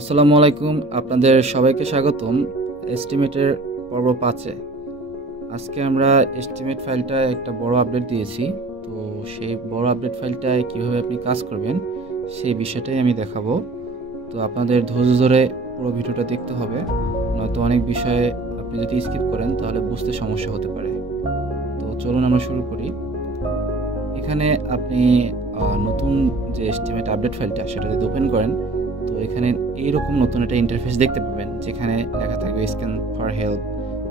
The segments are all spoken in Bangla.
আসসালামু আলাইকুম, আপনাদের সবাইকে স্বাগতম এস্টিমেটের পর্ব 5-এ। আজকে আমরা এস্টিমেট ফাইলটা একটা বড় আপডেট দিয়েছি। তো সেই বড় আপডেট ফাইলটায় কীভাবে আপনি কাজ করবেন সেই বিষয়টাই আমি দেখাবো। তো আপনাদের ধৈর্য ধরে পুরো ভিডিওটা দেখতে হবে, নয়তো অনেক বিষয়ে আপনি যদি স্কিপ করেন তাহলে বুঝতে সমস্যা হতে পারে। তো চলুন আমরা শুরু করি। এখানে আপনি নতুন যে এস্টিমেট আপডেট ফাইলটা সেটা যদি ওপেন করেন, তো এখানে এইরকম নতুন একটা ইন্টারফেস দেখতে পাবেন, যেখানে লেখা থাকবে স্ক্যান ফর হেল্প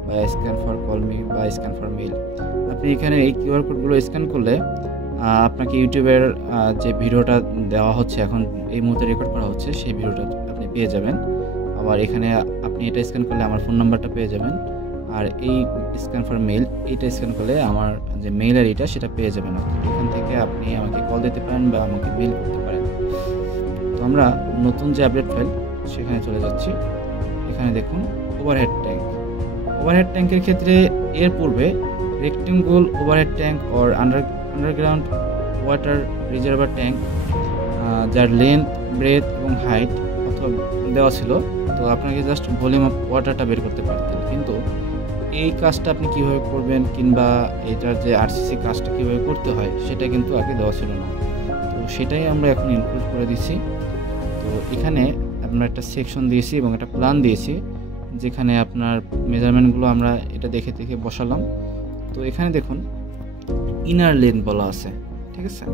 বা স্ক্যান ফর কল মি বা স্ক্যান ফর মেইল। আপনি এখানে এই কিউআর কোডগুলো স্ক্যান করলে আপনাকে ইউটিউবের যে ভিডিওটা দেওয়া হচ্ছে, এখন এই মুহূর্তে রেকর্ড করা হচ্ছে, সেই ভিডিওটা আপনি পেয়ে যাবেন। আবার এখানে আপনি এটা স্ক্যান করলে আমার ফোন নাম্বারটা পেয়ে যাবেন। আর এই স্ক্যান ফর মেইল, এইটা স্ক্যান করলে আমার যে মেইল আইডিটা সেটা পেয়ে যাবেন। এখান থেকে আপনি আমাকে কল দিতে পারেন বা আমাকে মেইল করতে পারেন। তো আমরা নতুন যে আপডেট ফাইল সেখানে চলে যাচ্ছি। এখানে দেখুন ওভারহেড ট্যাঙ্ক। ওভারহেড ট্যাঙ্কের ক্ষেত্রে এর পূর্বে rectangle overhead tank or underground water reservoir tank, যার লেন্থ, ব্রেথ এবং হাইট অথবা দেওয়া ছিল। তো আপনাকে জাস্ট ভলিউম অফ ওয়াটারটা বের করতে পারতেন, কিন্তু এই কাজটা আপনি কীভাবে করবেন কিংবা এটার যে আরসিসি কাজটা কীভাবে করতে হয় সেটা কিন্তু আগে দেওয়া ছিল না। তো সেটাই আমরা এখন ইনক্লুড করে দিছি। তো এখানে আমরা একটা সেকশন দিয়েছি এবং একটা প্ল্যান দিয়েছি, যেখানে আপনার মেজারমেন্টগুলো আমরা এটা দেখে দেখে বসালাম। তো এখানে দেখুন ইনার লেন্থ বলা আছে, ঠিক আছে।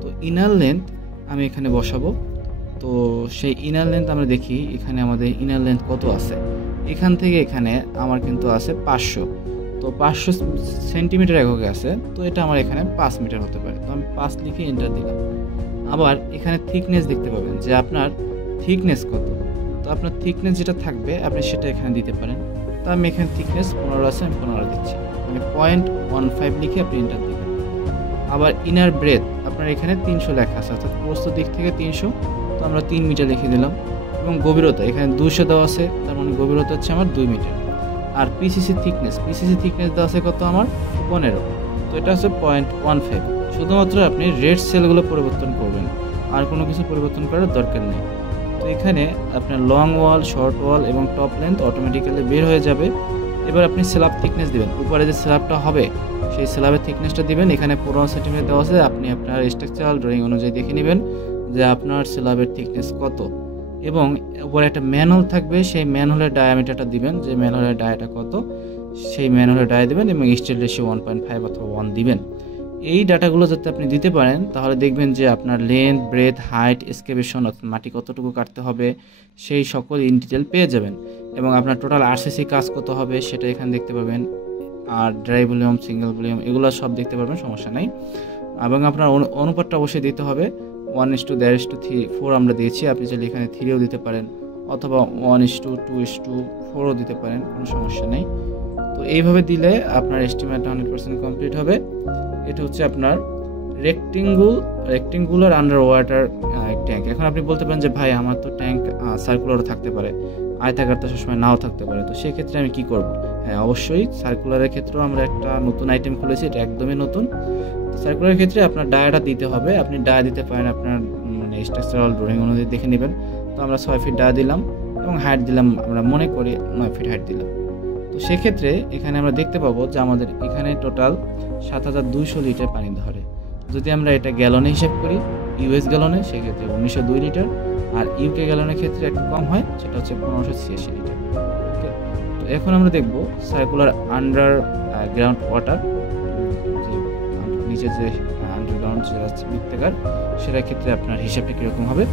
তো ইনার লেন্থ আমি এখানে বসাবো। তো সেই ইনার লেন্থ আমরা দেখি এখানে আমাদের ইনার লেন্থ কত আছে। এখান থেকে এখানে আমার কিন্তু আছে 500। তো 500 সেন্টিমিটার এককে আছে, তো এটা আমার এখানে 5 মিটার হতে পারে। তো আমি 5 লিখে এন্টার দিলাম। আবার এখানে থিকনেস দেখতে পাবেন যে আপনার থিকনেস কত। তো আপনার থিকনেস যেটা থাকবে আপনি সেটা এখানে দিতে পারেন। তো আমি এখানে থিকনেস 15 আছে, আমি 15 দিচ্ছি, মানে 0.15 লিখে আপনি এন্টার দিবেন। আবার ইনার ব্রেথ আপনার এখানে 300 লেখা আছে, অর্থাৎ প্রস্থ দিক থেকে 300। তো আমরা 3 মিটার লিখে দিলাম। এবং গভীরতা এখানে 200 দেওয়া আছে, তার মানে গভীরতা হচ্ছে আমার 2 মিটার। আর পিসিসি থিকনেস দেওয়া আছে কত আমার 15। তো এটা হচ্ছে 0.15। শুধুমাত্র আপনি রেড সেলগুলো পরিবর্তন করবেন, আর কোনো কিছু পরিবর্তন করার দরকার নেই। তো এখানে আপনার লং ওয়াল, শর্ট ওয়াল এবং টপ লেন্থ অটোমেটিক্যালি বের হয়ে যাবে। এবার আপনি স্ল্যাব থিকনেস দিবেন, উপরে যে স্ল্যাবটা হবে সেই স্ল্যাবের থিকনেসটা দিবেন। এখানে 15 সেন্টিমিটার দেওয়া আছে, আপনি আপনার স্ট্রাকচারাল ড্রয়িং অনুযায়ী দেখে নেবেন যে আপনার স্ল্যাবের থিকনেস কত। এবং উপরে একটা ম্যানহোল থাকবে, সেই ম্যানহোলের ডায়ামিটারটা দিবেন, যে ম্যানহোলের ডায়াটা কত সেই ম্যানহোলের ডায়া দিবেন এবং স্টিল রেশিও 1.5 অথবা 1 দিবেন। এই ডাটাগুলো যাতে আপনি দিতে পারেন, তাহলে দেখবেন যে আপনার লেন্থ, ব্রেথ, হাইট, এক্সকেভেশন অর্থাৎ মাটি কতটুকু কাটতে হবে সেই সকল ইন ডিটেল পেয়ে যাবেন। এবং আপনার টোটাল আরসিসি কাজ কত হবে সেটা এখানে দেখতে পাবেন। আর ড্রাই ভলিউম, সিঙ্গেল ভলিউম এগুলো সব দেখতে পারবেন, সমস্যা নাই। এবং আপনার অনুপাতটা অবশ্যই দিতে হবে। 1:3:4 আমরা দিয়েছি, আপনি চাইলে এখানে 3ও দিতে পারেন, অথবা 1:2:4ও দিতে পারেন, কোনো সমস্যা নেই। তো এইভাবে দিলে আপনার এস্টিমেট 100% কমপ্লিট হবে। এটা হচ্ছে আপনার রেক্টেঙ্গুলার আন্ডার ওয়াটার ট্যাঙ্ক। এখন আপনি বলতে পারেন যে ভাই আমার তো ট্যাঙ্ক সার্কুলারও থাকতে পারে, আয়তাকার তো সবসময় নাও থাকতে পারে, তো সেক্ষেত্রে আমি কি করব? হ্যাঁ, অবশ্যই সার্কুলারের ক্ষেত্রেও আমরা একটা নতুন আইটেম খুলেছি, এটা একদমই নতুন। তো সার্কুলারের ক্ষেত্রে আপনার ডায়াটা দিতে হবে। আপনি ডায়া দিতে পারেন আপনার মানে স্ট্রাকচারাল ড্রয়িং অনুযায়ী দেখে নেবেন। তো আমরা 6 ফিট ডায়া দিলাম এবং হাইট দিলাম, আমরা মনে করি 9 ফিট হাইট দিলাম। তো সেক্ষেত্রে এখানে আমরা দেখতে পাবো যে আমাদের এখানে টোটাল 7200 লিটার পানি ধরে। যদি আমরা এটা গ্যালনে হিসাব করি, ইউএস গ্যালনে, সেক্ষেত্রে 1902 লিটার। আর ইউকে গ্যালনের ক্ষেত্রে একটু কম হয়, সেটা হচ্ছে 1586 লিটার। ওকে, তো এখন আমরা দেখব সার্কুলার আন্ডার গ্রাউন্ড ওয়াটার, যে নিচে যে আন্ডারগ্রাউন্ড যে আছে বৃত্তাকার, সেটার ক্ষেত্রে আপনার হিসাবটা কীরকম হবে।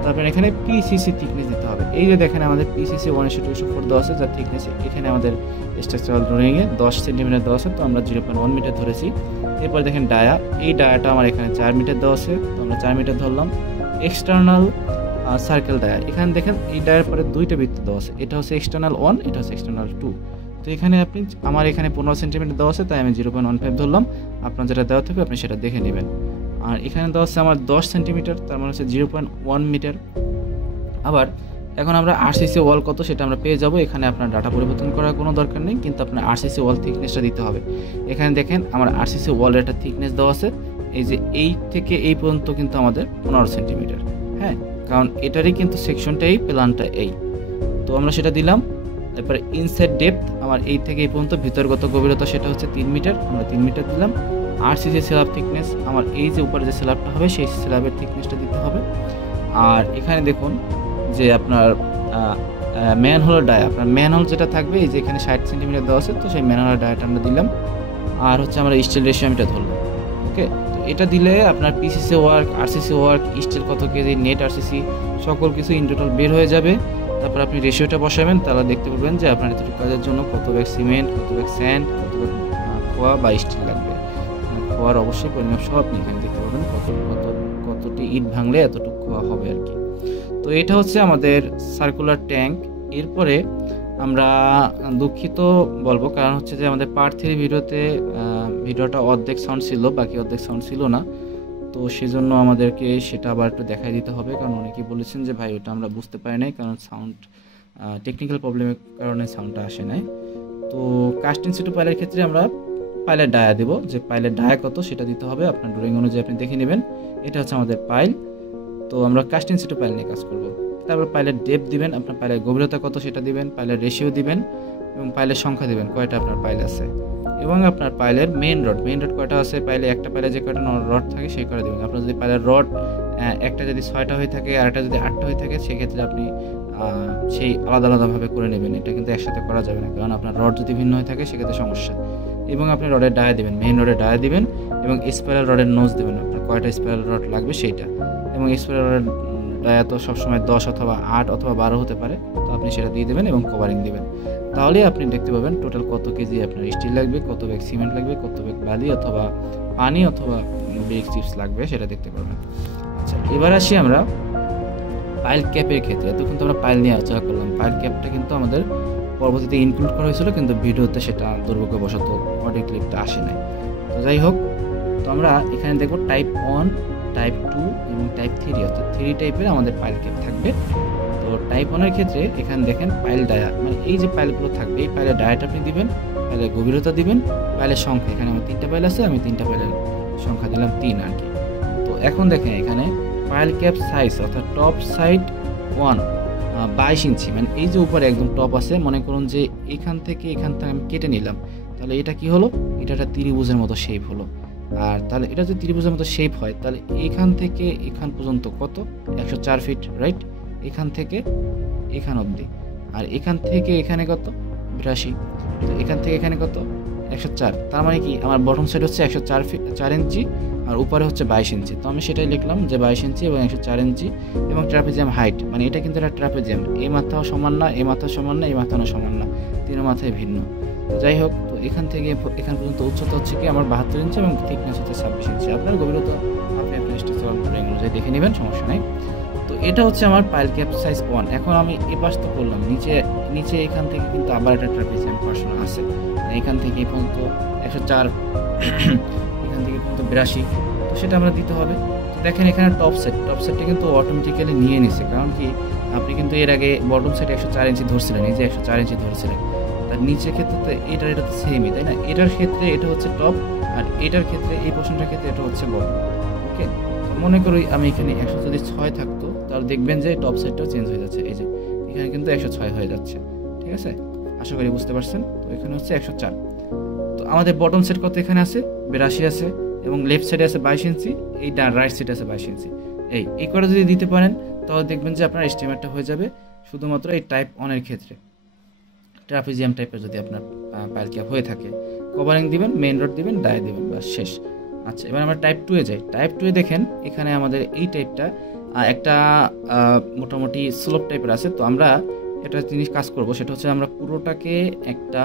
তো আপনার এখানে পিসিসি থিকনেস দিতে হবে। এই যে দেখেন আমাদের পিসিসি 1:2:4 দেওয়া আছে, যার থিকনেস এখানে আমাদের স্ট্রাকচারাল ড্রয়িংয়ে 10 সেন্টিমিটার দেওয়া আছে, তো আমরা 0.1 মিটার ধরেছি। এরপর দেখেন ডায়া, এই ডায়াটা আমার এখানে 4 মিটার দেওয়া আছে, তো আমরা 4 মিটার ধরলাম। এক্সটার্নাল সার্কেল ডায়া, এখানে দেখেন এই ডায়ার পরে 2টা বৃত্ত দেওয়া আছে, এটা হচ্ছে এক্সটার্নাল 1, এটা হচ্ছে এক্সটার্নাল 2। তো এখানে আপনি আমার এখানে 15 সেন্টিমিটার দেওয়া আছে, তাই আমি 0.15 ধরলাম। আপনার যেটা দেওয়া থাকবে আপনি সেটা দেখে নেবেন। আর এখানে দেওয়া আছে আমার 10 সেন্টিমিটার, তার মানে হচ্ছে 0.1 মিটার। আবার এখন আমরা আরসিসি ওয়াল কত সেটা আমরা পেয়ে যাব। এখানে আপনার ডাটা পরিবর্তন করার কোনো দরকার নেই, কিন্তু আপনার আরসিসি ওয়াল থিকনেসটা দিতে হবে। এখানে দেখেন আমার আরসিসি ওয়ালের একটা থিকনেস দেওয়া আছে, এই যে এই থেকে এই পর্যন্ত কিন্তু আমাদের 15 সেন্টিমিটার। হ্যাঁ, কারণ এটারই কিন্তু সেকশনটাই প্ল্যানটা এই। তো আমরা সেটা দিলাম। তারপরে ইনসাইড ডেপথ আমার এই থেকে এই পর্যন্ত ভিতরগত গভীরতা সেটা হচ্ছে 3 মিটার, আমরা 3 মিটার দিলাম। আরসিসি স্ল্যাব থিকনেস আমার এই যে উপরে যে স্ল্যাবটা হবে সেই স্ল্যাবের থিকনেসটা দিতে হবে। আর এখানে দেখুন যে আপনার ম্যানহোলের ডায়া, আপনার ম্যানহোল যেটা থাকবে এই যে এখানে 60 সেন্টিমিটার দেওয়া আছে, তো সেই ম্যানহোলের ডায়াটা আমরা দিলাম। আর হচ্ছে আমরা স্টিল রেশিও আমি এটা ধরলাম। ওকে, তো এটা দিলে আপনার PCC work, RCC work, steel কত কেজি, নেট আরসিসি সকল কিছু ইন টোটাল বের হয়ে যাবে। তারপর আপনি রেশিওটা বসাবেন, তাহলে দেখতে পাবেন যে আপনার এতটুকু কাজের জন্য কত ব্যাগ সিমেন্ট, কত ব্যাগ স্যান্ড, কত ব্যাগ খোয়া বা স্টিল লাগবে। খোয়ার অবশ্যই পরিমাপ সহ আপনি এখানে দেখতে পাবেন কতটি ইট ভাঙলে এতটুকু খোয়া হবে আর কি। তো এটা হচ্ছে আমাদের সার্কুলার ট্যাঙ্ক। এরপরে আমরা দুঃখিত বলবো, কারণ হচ্ছে যে আমাদের পার্ট 3 ভিডিওটা অর্ধেক সাউন্ড ছিল, বাকি অর্ধেক সাউন্ড ছিল না। তো সেজন্য আমাদেরকে সেটা আবার একটু দেখাই দিতে হবে, কারণ অনেকেই বলেছেন যে ভাই ওটা আমরা বুঝতে পারি নাই, কারণ সাউন্ড টেকনিক্যাল প্রবলেমের কারণে সাউন্ডটা আসে নাই। তো কাস্ট ইন সিটু পাইলের ক্ষেত্রে আমরা পাইলের ডায়া দেবো, যে পাইলের ডায়া কত সেটা দিতে হবে, আপনার ড্রয়িং অনুযায়ী আপনি দেখে নেবেন। এটা হচ্ছে আমাদের পাইল। তো আমরা কাস্ট ইন সিটু পাইল নিয়ে কাজ করব। তারপর পাইলের ডেপথ দিবেন, আপনার পাইলের গভীরতা কত সেটা দিবেন, পাইলের রেশিও দিবেন এবং পাইলের সংখ্যা দিবেন কয়টা আপনার পাইল আছে, এবং আপনার পাইলের মেইন রড কয়টা আছে, পাইলে একটা পাইলে যে কয়টা রড থাকে সেই কয়টা দিবেন। আপনার যদি পাইলের রড একটা যদি 6টা হয়ে থাকে আর একটা যদি 8টা হয়ে থাকে, সেক্ষেত্রে আপনি সেই আলাদা আলাদাভাবে করে নেবেন। এটা কিন্তু একসাথে করা যাবে না, কারণ আপনার রড যদি ভিন্ন হয়ে থাকে সেক্ষেত্রে সমস্যা। এবং আপনি রডের ডায়া দিবেন, মেইন রডের ডায়া দিবেন এবং স্পাইরাল রডের নোজ দেবেন, আপনার কয়টা স্পাইরাল রড লাগবে সেইটা। এবং স্পাইরাল রডের ডায়া তো সবসময় 10 অথবা 8 অথবা 12 হতে পারে, তো আপনি সেটা দিয়ে দেবেন এবং কভারিং দিবেন। তাহলেই আপনি দেখতে পাবেন টোটাল কত কেজি আপনার স্টিল লাগবে, কত ব্যাগ সিমেন্ট লাগবে, কত ব্যাগ বালি অথবা পানি অথবা ব্রিক চিপস লাগবে, সেটা দেখতে পাবেন। আচ্ছা, এবার আসি আমরা পাইল ক্যাপের ক্ষেত্রে। এতক্ষণ তো আমরা পাইল নিয়ে আলোচনা করলাম, পাইল ক্যাপটা কিন্তু আমাদের পরবর্তীতে ইনক্লুড করা হয়েছিল, কিন্তু ভিডিওতে সেটা দুর্ভাগ্যবশত অডিও ক্লিপটা আসে নাই। তো যাই হোক, তো আমরা এখানে দেখব টাইপ 1, টাইপ 2 এবং টাইপ 3, অর্থাৎ 3 টাইপের আমাদের পাইল ক্যাপ থাকবে। তো টাইপ 1 এর ক্ষেত্রে এখানে দেখেন পাইল ডায়া, মানে এই যে পাইলগুলো থাকবে এই পাইলের ডায়াটা আপনি দিবেন, পাইলের গভীরতা দিবেন, পাইলের সংখ্যা, এখানে আমার 3টা পাইল আছে, আমি 3টা পাইলের সংখ্যা দিলাম 3 আর কি। তো এখন দেখেন এখানে পাইল ক্যাপ সাইজ, অর্থাৎ টপ সাইড 1 22 ইঞ্চি, মানে এই যে উপরে একদম টপ আছে, মনে করুন যে এখান থেকে আমি কেটে নিলাম, তাহলে এটা কি হলো, এটা একটা ত্রিভুজের মতো শেপ হলো। আর তাহলে এটা যদি ত্রিভুজের মতো শেপ হয়, তাহলে এখান থেকে এখান পর্যন্ত কত, 104 ফিট, রাইট? এখান থেকে এখান অবধি। আর এখান থেকে এখানে কত, 82। তো এখান থেকে এখানে কত, 104। তার মানে কি আমার বটম সাইড হচ্ছে 104 ইঞ্চি আর উপরে হচ্ছে 22 ইঞ্চি। তো আমি সেটাই লিখলাম যে 22 ইঞ্চি এবং 104 ইঞ্চি। এবং ট্রাপিজিয়াম হাইট, মানে এটা কিন্তু একটা ট্রাপিজিয়াম, এই মাথাও সমান না, এই মাথাও সমান না, এই মাথাও সমান না, তিন মাথায় ভিন্ন। তো যাই হোক, তো এখান থেকে এখান পর্যন্ত উচ্চতা হচ্ছে কি আমার 72 ইঞ্চি এবং থিকনেস হচ্ছে 26 ইঞ্চি। আপনার গভীরতা আপনি আপনার স্ট্রাকচারাল ড্রয়িং অনুযায়ী দেখে নেবেন, সমস্যা নেই। তো এটা হচ্ছে আমার পাইল ক্যাপ সাইজ 1। এখন আমি এই পাশ তো করলাম, নিচে এখান থেকে কিন্তু আবার একটা ট্রাপিজিয়াম পোরশন আছে, এখান থেকে এই পর্যন্ত 104, এখান থেকে পর্যন্ত 82, তো সেটা আমরা দিতে হবে। তো দেখেন এখানে টপ সেটটা কিন্তু অটোমেটিক্যালি নিয়ে নিছে, কারণ কি আপনি কিন্তু এর আগে বটম সাইড 104 ইঞ্চি ধরছিলেন, এই যে 104 ইঞ্চি ধরছিলেন, তার নিচের ক্ষেত্রে তো এটা তো সেমই, তাই না? এটার ক্ষেত্রে এটা হচ্ছে টপ, আর এটার ক্ষেত্রে এই পোরশনটার ক্ষেত্রে এটা হচ্ছে বটম। ওকে, মনে করি আমি এখানে 106 থাকতো, তাহলে দেখবেন যে টপ সাইডটাও চেঞ্জ হয়ে যাচ্ছে, এই যে এখানে কিন্তু 106 হয়ে যাচ্ছে। ঠিক আছে, আশা করি বুঝতে পারছেন। তো এখানে হচ্ছে 104। তো আমাদের বটম সাইড কত এখানে আছে, 82 আছে, এবং লেফট সাইডে আছে 22 ইঞ্চি, এই রাইট সাইডে আছে 22 ইঞ্চি। এই করে যদি দিতে পারেন, তাহলে দেখবেন যে আপনার এস্টিমেটটা হয়ে যাবে শুধুমাত্র এই টাইপ 1 এর ক্ষেত্রে। ট্রাপিজিয়াম টাইপের যদি আপনার পাইল ক্যাপ হয়ে থাকে, কভারিং দিবেন, মেইন রড দিবেন, ডায়া দিবেন, বাস শেষ। আচ্ছা, এবার আমরা টাইপ 2 এ যাই। টাইপ 2 এ দেখেন এখানে আমাদের এই টাইপটা একটা মোটামুটি স্লোপ টাইপের আছে। তো আমরা একটা জিনিস কাজ করব, সেটা হচ্ছে আমরা পুরোটাকে একটা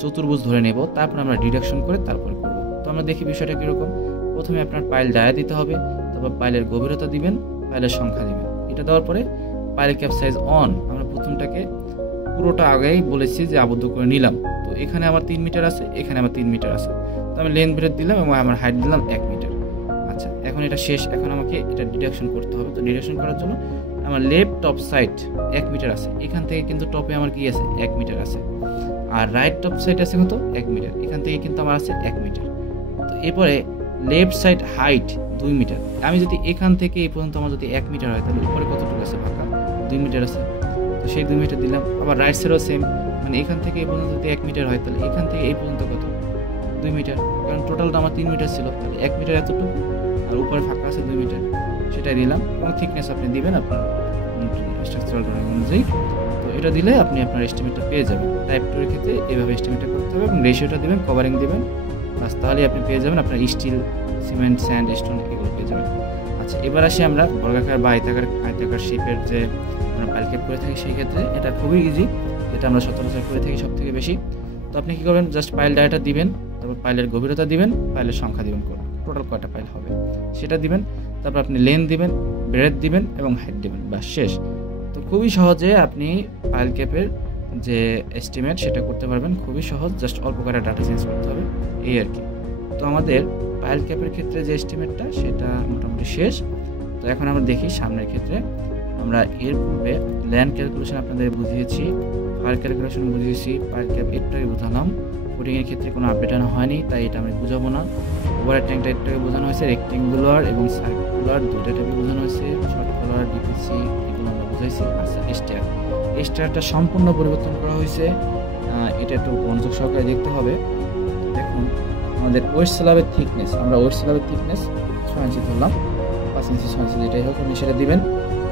চতুর্ভুজ ধরে নেব, তারপর আমরা ডিডাকশন করে তারপর করব। তো আমরা দেখি বিষয়টা কীরকম। প্রথমে আপনার পাইল ডায়া দিতে হবে, তারপর পাইলের গভীরতা দিবেন, পাইলের সংখ্যা দিবেন। এটা দেওয়ার পরে পাইল ক্যাপ সাইজ 1, আমরা প্রথমটাকে পুরোটা আগেই বলেছি যে আবদ্ধ করে নিলাম। তো এখানে আমার 3 মিটার আছে, এখানে আমার 3 মিটার আছে, তো আমি লেন্থ ব্রেথ দিলাম এবং আমার হাইট দিলাম 1 মিটার। আচ্ছা, এখন এটা শেষ, এখন আমাকে এটা ডিডাকশন করতে হবে। তো ডিডাকশন করার জন্য আমার লেফট টপ সাইড 1 মিটার আছে, এখান থেকে কিন্তু টপে আমার কি আছে, 1 মিটার আছে। আর রাইট টপ সাইড আছে কত, 1 মিটার, এখান থেকে কিন্তু আমার আছে 1 মিটার। তো এরপরে লেফট সাইড হাইট 2 মিটার। আমি যদি এখান থেকে এই পর্যন্ত আমার যদি 1 মিটার হয়, তাহলে উপরে কতটুকু আছে ফাঁকা? 2 মিটার আছে। তো সেই 2 মিটার দিলাম। আবার রাইট সাইডও সেম, মানে এখান থেকে এই পর্যন্ত যদি 1 মিটার হয়, তাহলে এখান থেকে এই পর্যন্ত কত? 2 মিটার। কারণ টোটালটা আমার 3 মিটার ছিল, তাহলে 1 মিটার এতটুকু, আর উপরে ফাঁকা আছে 2 মিটার, সেটাই দিলাম। এবং থিকনেস আপনি দিবেন আপনার স্ট্রাকচারাল ড্রয়িং অনুযায়ী। তো এটা দিলে আপনি আপনার এস্টিমেটটা পেয়ে যাবেন। টাইপ 2 এর ক্ষেত্রে এভাবে এস্টিমেটটা করতে হবে এবং রেশিওটা দিবেন, কভারিং দিবেন, বাস তাহলেই আপনি পেয়ে যাবেন আপনার স্টিল, সিমেন্ট, স্যান্ড, স্টোন এগুলো পেয়ে যাবেন। আচ্ছা, এবার আসি আমরা বর্গাকার বা আয়তাকার শেপের যে আমরা পাইল ক্যাপ করে থাকি, সেই ক্ষেত্রে এটা খুবই ইজি, এটা আমরা সচরাচর করে থাকি সব থেকে বেশি। তো আপনি কী করবেন, জাস্ট পাইল ডায়াটা দিবেন, তারপর পাইলের গভীরতা দিবেন, পাইলের সংখ্যা দিবেন, টোটাল কয়টা পাইল হবে সেটা দিবেন, তারপর আপনি লেন্থ দিবেন, ব্রেডথ দিবেন এবং হাইট দিবেন, বাস শেষ। তো খুবই সহজে আপনি পাইল ক্যাপের যে এস্টিমেট সেটা করতে পারবেন, খুবই সহজ, জাস্ট অল্প করে ডাটা চেঞ্জ করতে হবে, এই আর কি। তো আমাদের পাইল ক্যাপের ক্ষেত্রে যে এস্টিমেটটা সেটা মোটামুটি শেষ। তো এখন আমরা দেখি সামনের ক্ষেত্রে। আমরা এর পূর্বে ল্যান্ড ক্যালকুলেশন আপনাদের বুঝিয়েছি, ফায়ার ক্যালকুলেশন বুঝিয়েছি, পাইল ক্যাপ একটাকে বোঝালাম। ফুটিংয়ের ক্ষেত্রে কোনো আপডেট হয়নি, তাই এটা আমি বোঝাবো না। ওভার ট্যাঙ্কটা একটাকে বোঝানো হয়েছে, রেক্টেঙ্গুলার এবং সার্কুলার দুইটা টাইপে বোঝানো হয়েছে, শর্ট কলার, ডিপিসি এগুলো আমরা বুঝাইছি। আচ্ছা, স্টারটা সম্পূর্ণ পরিবর্তন করা হয়েছে, এটা একটু মনোযোগ সহকারে দেখতে হবে। দেখুন আমাদের ওয়েস্ট স্ল্যাবের থিকনেস, আমরা ওয়েস্ট স্ল্যাবের থিকনেস 6 ইঞ্চি ধরলাম, 5 ইঞ্চি 6 ইঞ্চি যেটাই হোক আপনি সেটা দিবেন।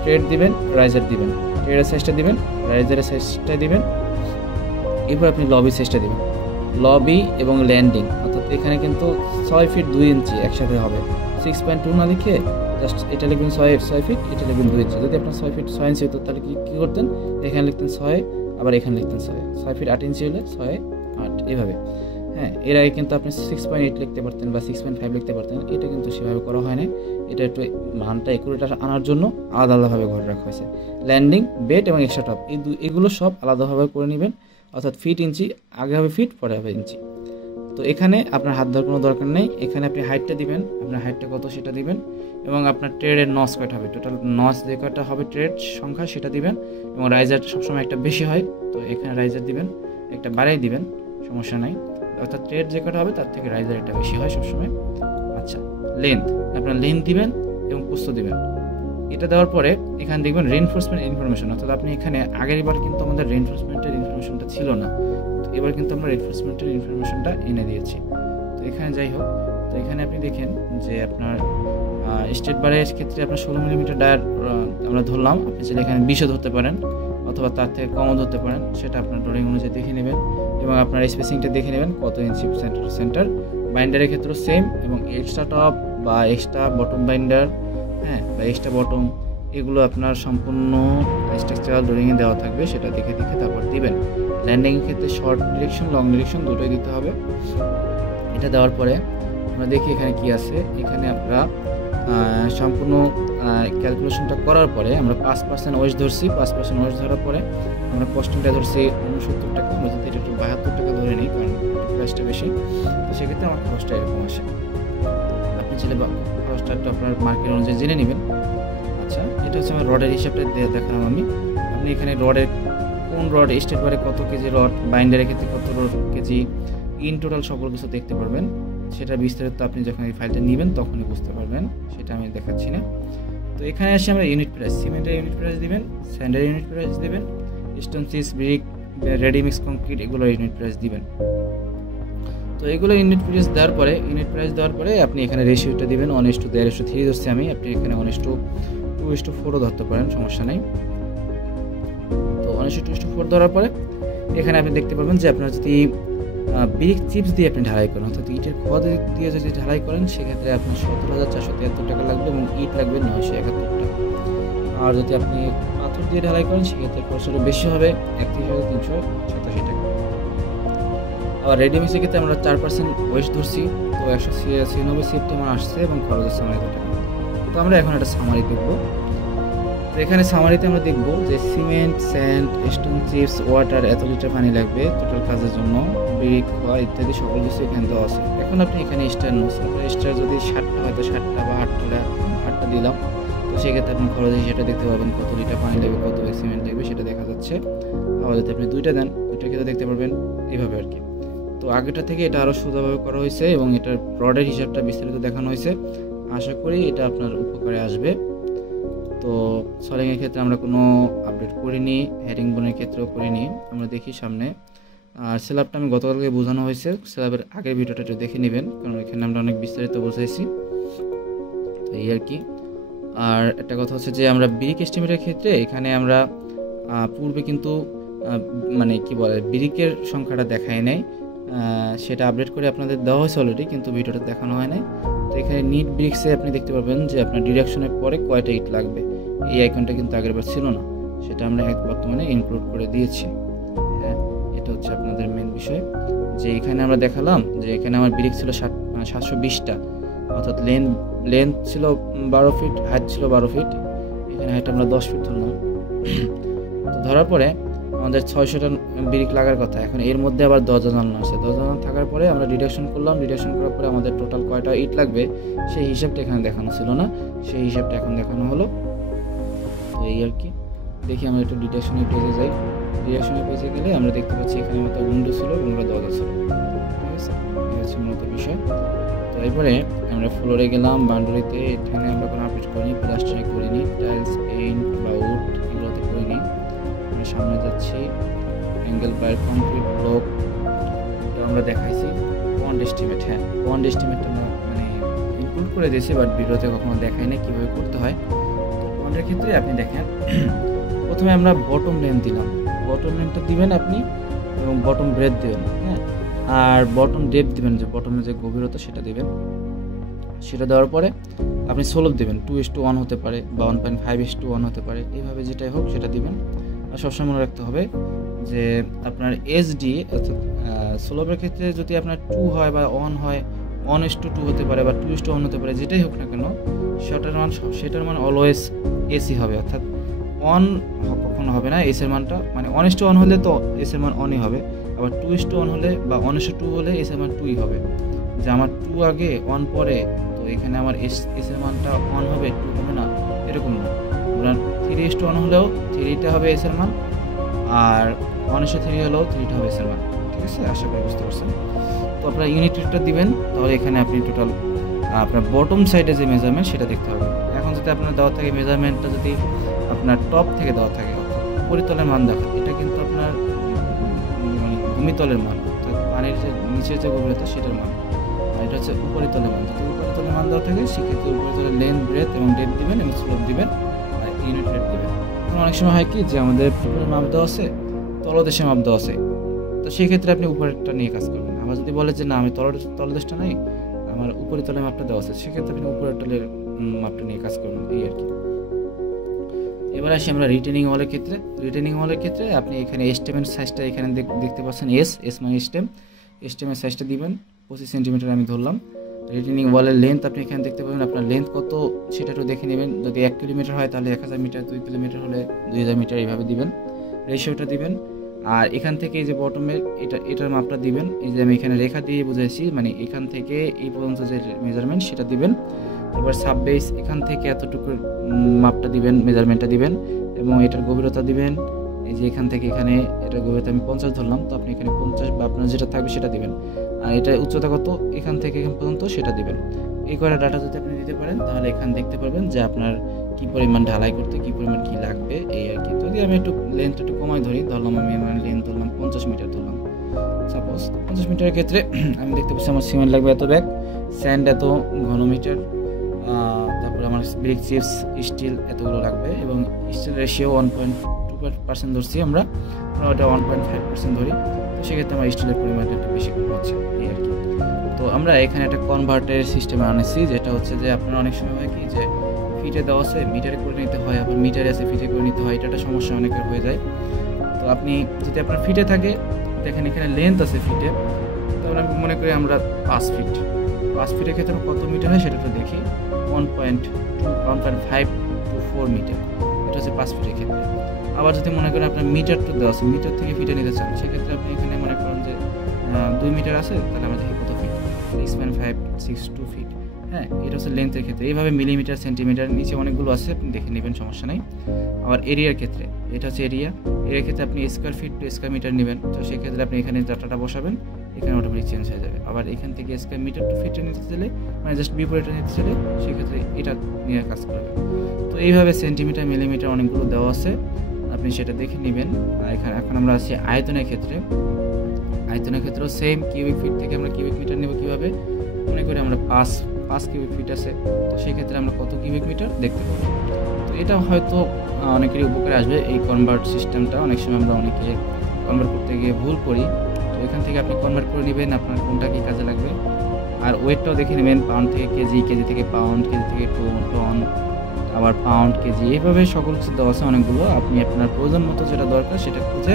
ট্রেড দিবেন, রাইজার দিবেন, ট্রেডের সাইজটা দিবেন, রাইজারের সাইজটা দিবেন। এরপর আপনি লবি সাইজটা দিবেন, লবি এবং ল্যান্ডিং, অর্থাৎ এখানে কিন্তু 6 ফিট 2 ইঞ্চি একসাথে হবে। 6.2 না লিখে জাস্ট এটা লিখবেন 6 ফিট, এটা লিখবেন 2 ইঞ্চি। যদি আপনার 6 ফিট 6 ইঞ্চি হতো তাহলে কী করতেন, এখানে লিখতেন 6, আবার এখানে লিখতেন 6 ফিট 8 ইঞ্চি হলে 6, 8 এভাবে। হ্যাঁ, এর আগে কিন্তু আপনি 6.8 লিখতে পারতেন বা 6.5 লিখতে পারতেন, এটা কিন্তু সেভাবে করা হয় না। এটা একটু মানটা একুরেট আনার জন্য আলাদাভাবে ঘরে রাখা হয়েছে। ল্যান্ডিং, বেড এবং এক্সট্রা টপ এগুলো সব আলাদাভাবে করে নেবেন, অর্থাৎ ফিট ইঞ্চি, আগে হবে ফিট, পরে হবে ইঞ্চি। তো এখানে আপনার হাত ধরার কোনো দরকার নেই, এখানে আপনি হাইটটা দিবেন, আপনার হাইটটা কত সেটা দিবেন, এবং আপনার ট্রেডের নস কয়টা হবে, টোটাল নস যে কয়টা হবে ট্রেড সংখ্যা সেটা দিবেন, এবং রাইজার সবসময় একটা বেশি হয়, তো এখানে রাইজার দিবেন, একটা বাড়াই দিবেন, সমস্যা নাই, অর্থাৎ ট্রেড যে কয়টা হবে তার থেকে রাইজার একটা বেশি হয় সবসময়। আচ্ছা, লেন্থ, আপনার লেন্থ দিবেন এবং প্রস্থ দিবেন। এটা দেওয়ার পরে এখানে দেখবেন রেইনফোর্সমেন্ট ইনফরমেশন, অর্থাৎ আপনি এখানে আগের বার কিন্তু আমাদের রেইনফোর্সমেন্টের ইনফরমেশনটা ছিল না, তো এবার কিন্তু আমরা রেইনফোর্সমেন্টের ইনফরমেশনটা এনে দিয়েছি। তো এখানে যাই হোক, তো এখানে আপনি দেখেন যে আপনার স্টেট বারের ক্ষেত্রে আপনার 16 মিলিমিটার ডায়ার আমরা ধরলাম, আপনি চাইলে এখানে 20ও ধরতে পারেন অথবা তার থেকে কমও ধরতে পারেন, সেটা আপনার ড্রয়িং অনুযায়ী দেখে নেবেন এবং আপনার স্পেসিংটা দেখে নেবেন কত ইঞ্চি সেন্টার। বাইন্ডারের ক্ষেত্রেও সেম, এবং এক্সট্রা টপ বা এক্সট্রা বটম বাইন্ডার, হ্যাঁ, বা এক্সট্রা বটম, এগুলো আপনার সম্পূর্ণ স্ট্রাকচারাল ড্রয়িংয়ে দেওয়া থাকবে, সেটা দেখে তারপর দিবেন। ল্যান্ডিংয়ের ক্ষেত্রে শর্ট ডিরেকশন, লং ডিরেকশন দুটোই দিতে হবে। এটা দেওয়ার পরে আমরা দেখি এখানে কি আছে। এখানে আমরা সম্পূর্ণ ক্যালকুলেশনটা করার পরে আমরা 5% ওয়েস্ট ধরছি, 5% ওয়েস্ট ধরার পরে আমরা কস্টিংটা ধরছি 69 টাকা। আমরা যদি এটা একটু 72 টাকা ধরে নিই, কারণ প্রাইসটা বেশি, তো সেক্ষেত্রে আমার খরচটা এরকম আসে। আপনি চাইলে খরচটা একটু আপনার মার্কেট অনুযায়ী জেনে নেবেন। আচ্ছা, এটা হচ্ছে আমার রডের হিসাবটা দেখালাম আমি। আপনি এখানে রডের কোন রড, স্টেট বারে কত কেজি রড, বাইন্ডারের ক্ষেত্রে কত কেজি, ইন টোটাল সকল কিছু দেখতে পারবেন। সেটা বিস্তারিত আপনি যখন এই ফাইলটা নেবেন তখনই বুঝতে পারবেন, সেটা আমি দেখাচ্ছি না। তো এখানে আসে আমরা ইউনিট প্রাইস, সিমেন্টের ইউনিট প্রাইস দিবেন, স্যান্ডের ইউনিট প্রাইস দিবেন, stone cheese, brick, ready mix concrete এগুলো ইউনিট প্রাইস দিবেন। তো এগুলো ইউনিট প্রাইস দেওয়ার পরে আপনি এখানে রেশিওটা দিবেন 1:3 ধরছি আমি, আপনি এখানে 1:2:4 ধরতে পারেন, সমস্যা নেই। তো 1:2:4 ধরার পরে এখানে আপনি দেখতে পারবেন যে আপনার যদি ব্রিক চিপস দিয়ে আপনি ঢালাই করেন, অর্থাৎ ইটের খোয়া দিয়ে যদি ঢালাই করেন, সেক্ষেত্রে আপনার 17,473 টাকা লাগবে এবং ইট লাগবে 971 টাকা। আর যদি আপনি পাথর দিয়ে ঢালাই করেন, সেক্ষেত্রে খরচটা বেশি হবে, 31,387 টাকা। আবার রেডিমিক্সের ক্ষেত্রে আমরা 4% ওয়েস্ট ধরছি, তো 196 সিফটি আমার আসছে এবং খরচ হচ্ছে আমার 1 টাকা। তো আমরা এখন একটা সামারি দেখব। তো এখানে সামারিতে আমরা দেখব যে cement, sand, stone chips, water এত লিটার পানি লাগবে টোটাল কাজের জন্য, ব্রিক, খোয়া ইত্যাদি সকল কিছু এখানে দেওয়া আছে। এখন আপনি এখানে স্টার নোটস, আপনার স্টার যদি 7টা হয় তো 7টা বা 8টা দিলাম, তো সেক্ষেত্রে আপনি খরচ সেটা দেখতে পাবেন, কত লিটার পানি লাগবে, কত সিমেন্ট লাগবে সেটা দেখা যাচ্ছে। আবার যদি আপনি 2টা দেন, 2টার ক্ষেত্রে দেখতে পারবেন এইভাবে আর কি। তো আগেটা থেকে এটা আরও সোজাভাবে করা হয়েছে এবং এটার রডের হিসাবটা বিস্তারিত দেখানো হয়েছে। আশা করি এটা আপনার উপকারে আসবে। তো সলিংয়ের ক্ষেত্রে আমরা কোনো আপডেট করিনি, হেরিং বোনের ক্ষেত্রেও করিনি। আমরা দেখি সামনে। আর সেলাপটা আমি গতকালকে বোঝানো হয়েছে, সেলাপের আগের ভিডিওটা একটু দেখে নেবেন, কারণ এখানে আমরা অনেক বিস্তারিত বোঝাইছি। তো এই আর কি। আর একটা কথা হচ্ছে যে আমরা ব্রিক এস্টিমেটের ক্ষেত্রে এখানে আমরা পূর্বে কিন্তু মানে কি বলে ব্রিকের সংখ্যাটা দেখায় নাই, সেটা আপডেট করে আপনাদের দেওয়া হয়েছে অলরেডি, কিন্তু ভিডিওটা দেখানো হয় নাই। তো এখানে নিট ব্রিক্সে আপনি দেখতে পারবেন যে আপনার ডিরেকশনের পরে কয়টা ইট লাগবে, এই আইকনটা কিন্তু আগেরবার ছিল না, সেটা আমরা বর্তমানে ইনক্লুড করে দিয়েছি। হ্যাঁ, এটা হচ্ছে আপনাদের মেন বিষয়, যে এখানে আমরা দেখালাম যে এখানে আমার ব্রিক ছিল 720টা, অর্থাৎ লেন্থ ছিল 12 ফিট, হাইট ছিল 12 ফিট, এখানে হাইট আমরা 10 ফিট ধরলাম। তো ধরার পরে আমাদের 600টা ব্রিক লাগার কথা, এখন এর মধ্যে আবার 10 জানানো আছে। 10 জানানো থাকার পরে আমরা ডিডাকশন করলাম, ডিডাকশন করার পরে আমাদের টোটাল কয়টা ইট লাগবে সেই হিসাবটা এখানে দেখানো ছিল না, সেই হিসাবটা এখন দেখানো হলো। তো এই আর কি। দেখি আমরা একটু ডিডাকশনের পেজে যাই। ডিডাকশনের পেজে গেলে আমরা দেখতে পাচ্ছি এখানে মতো উইন্ডো ছিল, উইন্ডো 10 ছিল, ঠিক আছে, এই হচ্ছে মূলত বিষয়। তো এরপরে আমরা ফ্লোরে গেলাম, বাউন্ডারিতে এখানে আমরা কোনো আপডেট করিনি, প্লাস্টারে করিনি, টাইলস, পেইন্ট বা উড এগুলোতে করিনি। আমরা সামনে যাচ্ছি, অ্যাঙ্গেল বাইর, কংক্রিট ব্লক এটা আমরা দেখাইছি। পন্ড এস্টিমেট, হ্যাঁ পন্ড এস্টিমেটটা মানে ইনক্লুড করে দিয়েছি, বাট ভিডিওতে কখনো দেখাই না কীভাবে করতে হয়। তো পন্ডের ক্ষেত্রে আপনি দেখেন, প্রথমে আমরা বটম লেন্থ দিলাম, বটম লেন্থটা দিবেন আপনি এবং বটম ব্রেথ দেবেন, হ্যাঁ, আর বটম ডেপথ দিবেন, যে বটমের যে গভীরতা সেটা দিবেন। সেটা দেওয়ার পরে আপনি স্লোপ দেবেন, 2:1 হতে পারে বা 1.5:1 হতে পারে, এইভাবে যেটাই হোক সেটা দিবেন। আর সবসময় মনে রাখতে হবে যে আপনার এসডি অর্থাৎ স্লোপের ক্ষেত্রে যদি আপনার 2 হয় বা 1 হয়, 1:2 হতে পারে বা 2:1 হতে পারে, যেটাই হোক না কেন সেটার মান অলওয়েজ এসি হবে, অর্থাৎ 1 কখনো হবে না। এস এর মানটা মানে 1:1 হলে তো এস এর মান 1ই হবে, আবার 2:1 হলে বা 1:2 হলে এস এর মান 2ই হবে। যে আমার 2 আগে 1 পরে, তো এখানে আমার এস এর মানটা 1 হবে, 2 হবে না, এরকম না। আপনার 3:1 হলেও 3টা হবে এস এর মান, আর 1:3 হলেও 3টা হবে এস এর মান, ঠিক আছে, আশা করি বুঝতে পারছেন। তো আপনার ইউনিটটা দিবেন, তাহলে এখানে আপনি টোটাল আপনার বটম সাইডে যে মেজারমেন্ট সেটা দেখতে হবে। এখন যদি আপনার দেওয়া থাকে মেজারমেন্টটা যদি আপনার টপ থেকে দেওয়া থাকে, উপরিতলের মান দেখা, এটা কিন্তু আপনার মানে ভূমিতলের মান, পানির যে নিচের যে গভীরতা সেটার মান, আর এটা হচ্ছে উপরিতলের মান। যদি উপরিতলের মান দেওয়া থাকে সেক্ষেত্রে উপরিতলের লেন্থ, ব্রেথ এবং ডেপথ দিবেন এবং স্লোপ দিবেন আর ইউনিট রেট দিবেন। এখন অনেক সময় হয় কি যে আমাদের উপরের মাপ দেওয়া আছে, তলদেশে মাপ দেওয়া আছে, তো সেক্ষেত্রে আপনি উপরেরটা নিয়ে কাজ করবেন। আবার যদি বলে যে না আমি তলদেশটা নাই, আমার উপরিতলের মাপটা দেওয়া আছে, সেক্ষেত্রে আপনি উপরের তলের মাপটা নিয়ে কাজ করবেন, এই আর কি। এবার আসি আমরা রিটেনিং ওয়ালের ক্ষেত্রে। রিটেনিং ওয়ালের ক্ষেত্রে আপনি এখানে এস্টেমের সাইজটা এখানে দেখতে পাচ্ছেন, এস মানে এস্টেমের সাইজটা দিবেন 25 সেন্টিমিটার আমি ধরলাম। রিটেনিং ওয়ালের লেন্থ আপনি এখানে দেখতে পাবেন, আপনার লেন্থ কত সেটা একটু দেখে নেবেন। যদি 1 কিলোমিটার হয় তাহলে 1000 মিটার, 2 কিলোমিটার হলে 2000 মিটার, এইভাবে দিবেন, রেশিওটা দিবেন। আর এখান থেকে এই যে বটমের এটার মাপটা দিবেন, এই যে আমি এখানে রেখা দিয়ে বুঝাইছি, মানে এখান থেকে এই পর্যন্ত যে মেজারমেন্ট সেটা দিবেন। এবার সাব বেস এখান থেকে এতটুকু মাপটা দিবেন, মেজারমেন্টটা দিবেন এবং এটার গভীরতা দিবেন। এই যে এখান থেকে এখানে এটার গভীরতা আমি 50 ধরলাম, তো আপনি এখানে 50 বা আপনার যেটা থাকবে সেটা দিবেন। আর এটা উচ্চতা কত এখান থেকে এখান পর্যন্ত সেটা দিবেন। এই কয়টা ডাটা যদি আপনি দিতে পারেন তাহলে এখানে দেখতে পারবেন যে আপনার কি পরিমাণ ঢালাই করতে কি পরিমাণ কি লাগবে, এই আর কি। যদি আমি একটু লেন্থ একটু কমাই ধরলাম, আমি আমার লেন্থ ধরলাম 50 মিটার ধরলাম, সাপোজ 50 মিটারের ক্ষেত্রে আমি দেখতে পাচ্ছি আমার সিমেন্ট লাগবে এত ব্যাগ, স্যান্ড এত ঘনমিটার, তারপরে আমার ব্রিক, চিপস, স্টিল এতগুলো লাগবে এবং স্টিল রেশিও 1.2% ধরছি আমরা ওটা 1.5% ধরি, তো সেক্ষেত্রে আমার স্টিলের পরিমাণটা একটু বেশি কম হচ্ছে, এই আর কি। তো আমরা এখানে একটা কনভার্টের সিস্টেমে আনেছি, যেটা হচ্ছে যে আপনার অনেক সময় হয় কি যে ফিটে দেওয়া আছে মিটারে করে নিতে হয়, আবার মিটারে আছে ফিটে করে নিতে হয়, এটা একটা সমস্যা অনেকের হয়ে যায়। তো আপনি যদি আপনার ফিটে থাকে, দেখেন এখানে লেন্থ আছে ফিটে, তাহলে আমি মনে করি আমরা 5 ফিটের ক্ষেত্রে কত মিটার হয় সেটা একটু দেখি, 1.5 to 4 মিটার, এটা হচ্ছে 5 ফিটের ক্ষেত্রে। আবার যদি মনে করেন আপনার মিটার টু দেওয়া আছে, মিটার থেকে ফিটে নিতে চান, সেক্ষেত্রে আপনি এখানে মনে করেন যে 2 মিটার আছে, তাহলে আমরা দেখি কত ফিট, 6.562 ফিট। হ্যাঁ, এটা হচ্ছে লেন্থের ক্ষেত্রে। এইভাবে মিলিমিটার, সেন্টিমিটার, নিচে অনেকগুলো আছে, আপনি দেখে নেবেন, সমস্যা নেই। আবার এরিয়ার ক্ষেত্রে, এটা হচ্ছে এরিয়ার ক্ষেত্রে আপনি square feet to square metre নেবেন, তো সেক্ষেত্রে আপনি এখানে ডাটাটা বসাবেন এখানে অটোমেটিক চেঞ্জ হয়ে যাবে। আবার এখান থেকে স্কয়ার মিটার টু ফিটে নিতে চাইলে মানে জাস্ট বিপরীতে নিতে চাইলে সেক্ষেত্রে এটা নিয়ে কাজ করবে। তো এইভাবে সেন্টিমিটার মিলিমিটার অনেকগুলো দেওয়া আছে, আপনি সেটা দেখে নেবেন। এখন আমরা আছি আয়তনের ক্ষেত্রে। আয়তনের ক্ষেত্রেও সেম কিউবিক ফিট থেকে আমরা কিউবিক মিটার নেব কীভাবে, মনে করি আমরা 5 কিউবিক ফিট আছে, তো সেই ক্ষেত্রে আমরা কত কিউবিক মিটার দেখতে পাবো। তো এটা হয়তো অনেকেরই উপকারে আসবে এই কনভার্ট সিস্টেমটা। অনেক সময় আমরা অনেকে কনভার্ট করতে গিয়ে ভুল করি, তো এখান থেকে আপনি কনভার্ট করে নেবেন আপনার কোনটা কী কাজে লাগবে। আর ওয়েটটাও দেখে নেবেন, পাউন্ড থেকে কেজি, কেজি থেকে পাউন্ড, কেজি থেকে টন, আবার পাউন্ড, কেজি, এইভাবে সকল কিছু দেওয়া আছে অনেকগুলো। আপনি আপনার প্রয়োজন মতো যেটা দরকার সেটা খুঁজে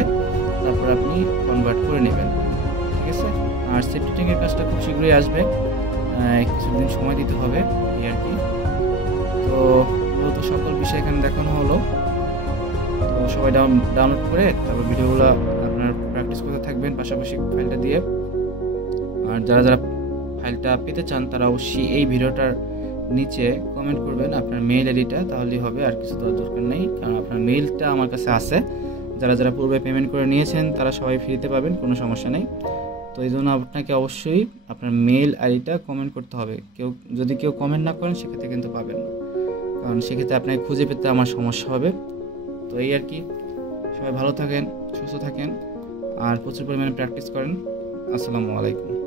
তারপর আপনি কনভার্ট করে নেবেন, ঠিক আছে। আর সেফটিংয়ের কাজটা খুব শীঘ্রই আসবে, কিছুদিন সময় দিতে হবে এই আর কি। তো মূলত সকল বিষয় এখানে দেখানো হলো। তো সবাই ডাউনলোড করে তারপর ভিডিওগুলো আপনার প্র্যাকটিস করতে থাকবেন পাশাপাশি ফাইলটা দিয়ে। আর যারা যারা ফাইলটা পেতে চান তারা অবশ্যই এই ভিডিওটার নিচে কমেন্ট করবেন আপনার মেইল আইডিটা, তাহলেই হবে, আর কিছু দেওয়ার দরকার নেই, কারণ আপনার মেইলটা আমার কাছে আছে। যারা যারা পূর্বে পেমেন্ট করে নিয়েছেন তারা সবাই ফ্রিতে পাবেন, কোনো সমস্যা নেই। তো এই জন্য আপনাকে অবশ্যই আপনার মেইল আইডিটা কমেন্ট করতে হবে। যদি কেউ কমেন্ট না করেন সেক্ষেত্রে কিন্তু পাবেন না, কারণ সেক্ষেত্রে আপনাকে খুঁজে পেতে আমার সমস্যা হবে। তো এই আর কি, সবাই ভালো থাকেন, সুস্থ থাকেন, আর প্রচুর পরিমাণে প্র্যাকটিস করেন। আসসালামু আলাইকুম।